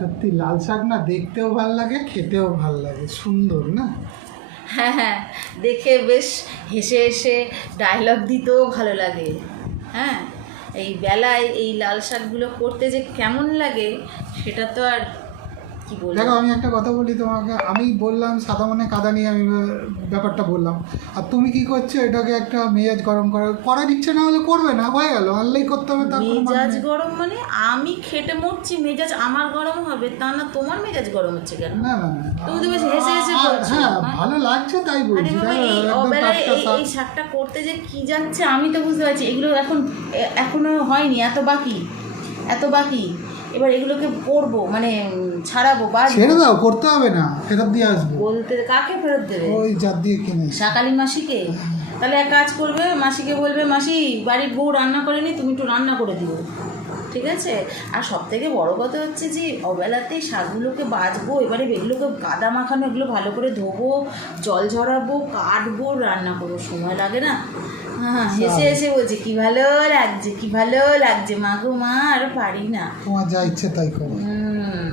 সত্যি, লাল শাক না দেখতেও ভালো লাগে, খেতেও ভালো লাগে। সুন্দর না? হ্যাঁ হ্যাঁ দেখে বেশ হেসে হেসে ডায়লগ দিতেও ভালো লাগে। হ্যাঁ এই বেলায় এই লাল শাকগুলো করতে যে কেমন লাগে, সেটা তো আর দেখো আমি একটা কথা বলি তোমাকে। আমি বললাম সাদা মনে কাদা নিয়ে আমি ব্যাপারটা বললাম। আর তুমি কি করছ? এটাকে একটা মেজাজ গরম করা। করার ইচ্ছে না হলে করবে না হয়ে গেল। আনলেই করতে হবে তার মানে মেজাজ গরম মানে আমি খেটে মরছি মেজাজ আমার গরম হবে তা না তোমার মেজাজ গরম হচ্ছে কেন? না না তুমি তো বেশ হেসে হেসে বলছো, হ্যাঁ? ভালো লাগছে তাই বলছি। এই শাকটা করতে যে কি যাচ্ছে আমি তো বুঝতে পারছি। এগুলো এখন এখনও হয়নি এত বাকি এত বাকি। এবার এগুলোকে করব মানে ছাড়াবো বা ছেড়ে দাও করতে হবে না ফেরত দিয়ে আসব। বলতে কাকে ফেরত দেবে? ওই যার দিয়ে কিনে এসে। শাকালি মাসিকে? তাহলে এক কাজ করবে মাসিকে বলবে মাসি বাড়ির বউ রান্না করেনি তুমি একটু রান্না করে দিও। ঠিক আছে? আর সব থেকে বড় কথা হচ্ছে যে অবেলাতেই শাকগুলোকে বাছবো এবারে এগুলোকে কাদা মাখানো এগুলো ভালো করে ধোবো জল ঝরাবো কাটবো রান্না করব। সময় লাগে না? হ্যাঁ হেসে হেসে বলছে কি ভালো লাগছে কি ভালো লাগছে মা গো মা আর পারি না। তোমার যা ইচ্ছে তাই করো। হুম।